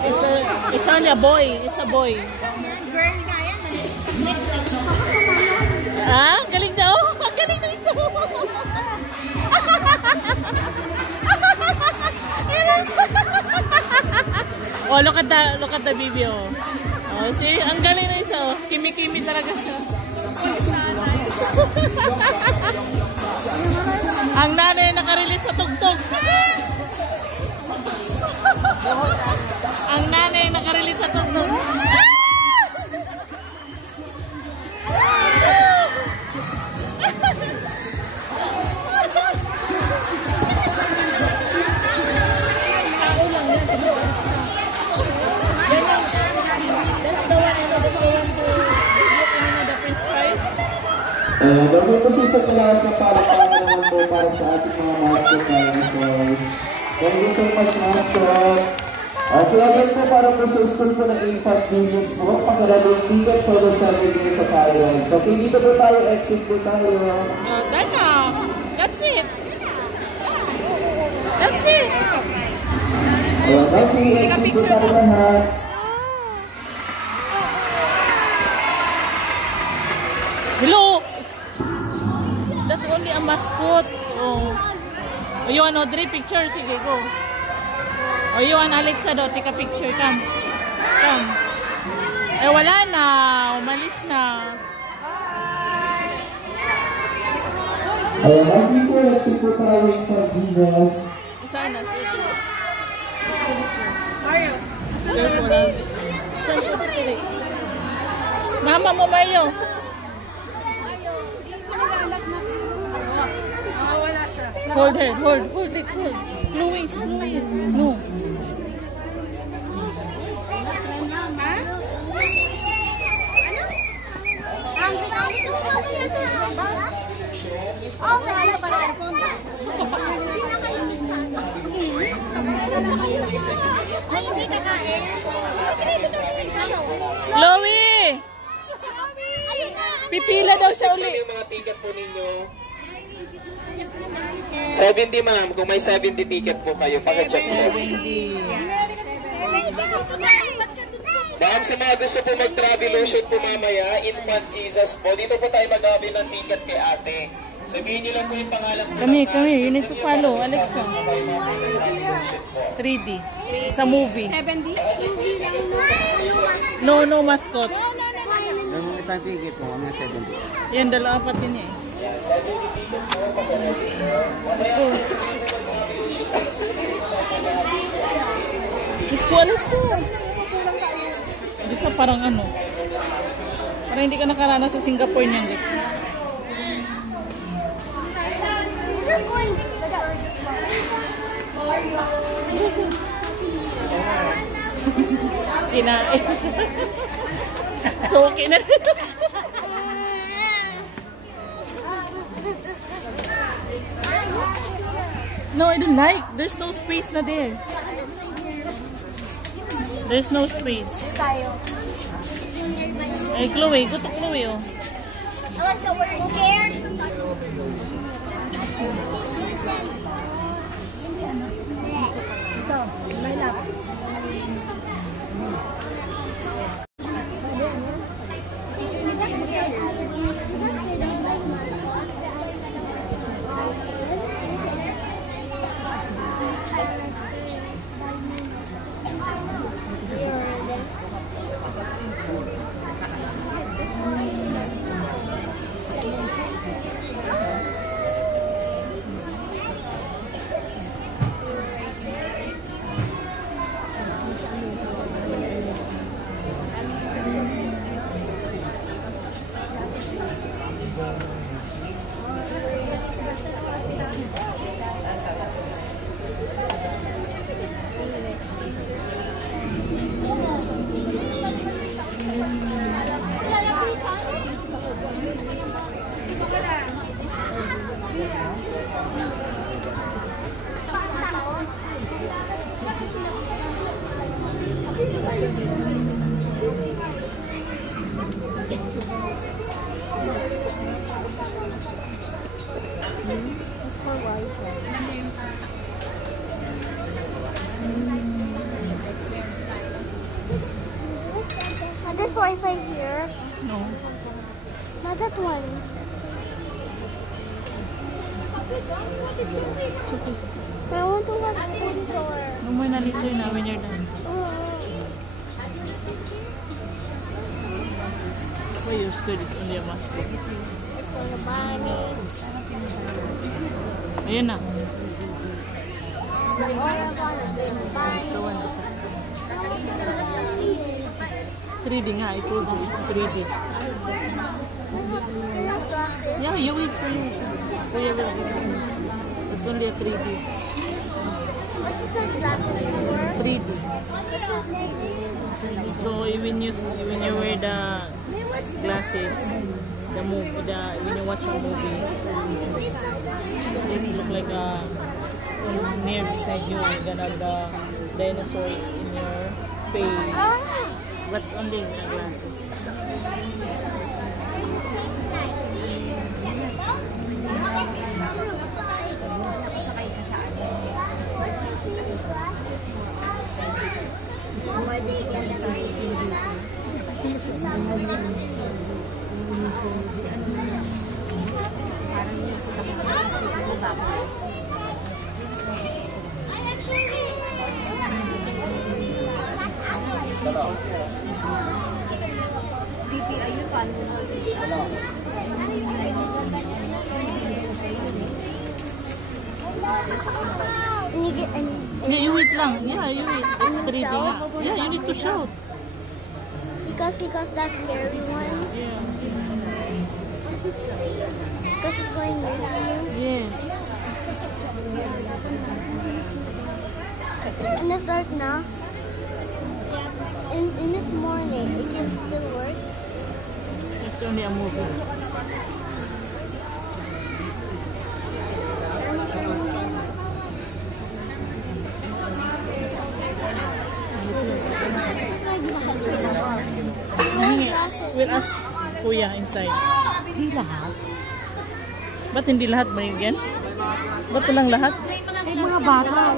It's only a boy. It's a boy. Girl na yan. Ah, galing daw. Ang galing na isa. Oh, look at the baby, oh. Oh, see? Ang galing na isa, oh. Kimi-kimi talaga siya. Ang nanay nakarelate sa tugtog. Ang nanay nakarelate sa tugtog. Bago po sa talas na palakpakan naman po para sa ating mga mascot na dinosaurs. Thank you so much, mascot. Kaya po para po sa school po ng infant Jesus po, pakalalo yung ticket po sa dito sa Thailand. So, dito po tayo, exit po tayo. Done na. That's it. That's it. Okay, exit po tayo lahat. Hello. That's only a mascot. Oh. You want Audrey picture? Sige, go. Oh, you want Alexa do? Take a picture. Come. Come. Eh, wala na. Umalis na. Happy po, exit po tayo for Jesus. Saan na? Let's go. Mario. Careful lang. Saan siya tutuloy? Mama mo, Mario. Wala siya. Hold it, hold it, hold. Louis. No. Chloe! Pipila daw siya uli. Yung mga ticket po ninyo. 70 ma'am, kung may 70 ticket po kayo, paka-check po. 70. Ma'am, sa mga gusto po mag-travel ocean po mamaya, Infant Jesus po, dito po tayo mag-avail ng ticket kay ate. Sabihin niyo lang po yung pangalan po. Kami, you need to follow, Alexa. 3D. It's a movie. 70? No mascot. Yung isang ticket po, mga 70. Yan, dalawa din eh. Let's go. Let's go, Alexa. Alexa, parang ano. Parang hindi ka nakaranas sa Singapore niyan, Lex. Kinain. So, kinain. No, I don't like. There's no space na there. There's no space. Ay, Chloe. Go to Chloe, oh. Alexa, we're scared. Ito, may lap. Are there Wi-Fi here? No. Not that one. It's okay. I want to watch Pixar. No more na later na when you're done. Why you're scared? It's only a mascot. It's gonna buy me. Ayan na. So So wonderful. 3D nga. I told you it's 3D. Yeah, you wait for you. Kuya will give you. It's only a 3D. What is the glasses for? 3D. So when you wear the glasses, when you watch a movie, it look like near beside you. You're gonna have the dinosaurs in your face. But it's only the glasses. And you get any. Yeah, you wait lang. Yeah, you wait. It's 3D nga. Yeah, you need to shout. Because that scary one. Yeah. Because it's going near you. Yes. And it's dark now. In this morning, it can still work. It's only a movie. We'll ask Kuya inside. Hindi lahat. Ba't hindi lahat ba yun? Ba't lang lahat? Mga bata.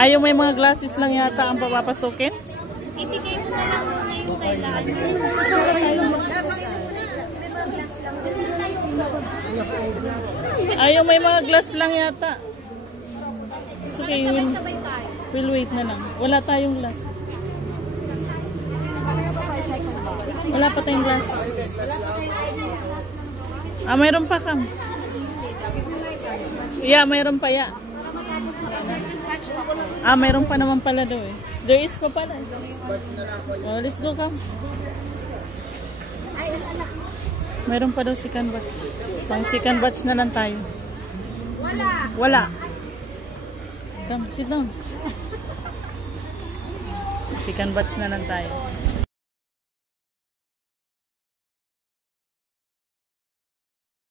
Ayaw may mga glasses lang yata ang papapasukin? Ibigay mo na lang muna yung kailangan. Ayaw may mga glass lang yata. It's okay. Sabay-sabay tayo. We'll wait na lang. Wala tayong glass. Wala pa tayong glass. Ah, mayroon pa Kam. Yeah, mayroon pa ya. Ah, mayroon pa naman pala daw eh. There is pa pala. Oh, let's go Kam. Mayroon pa daw second batch. Pang second batch na lang tayo. Wala. Come, sit down. Second batch na lang tayo.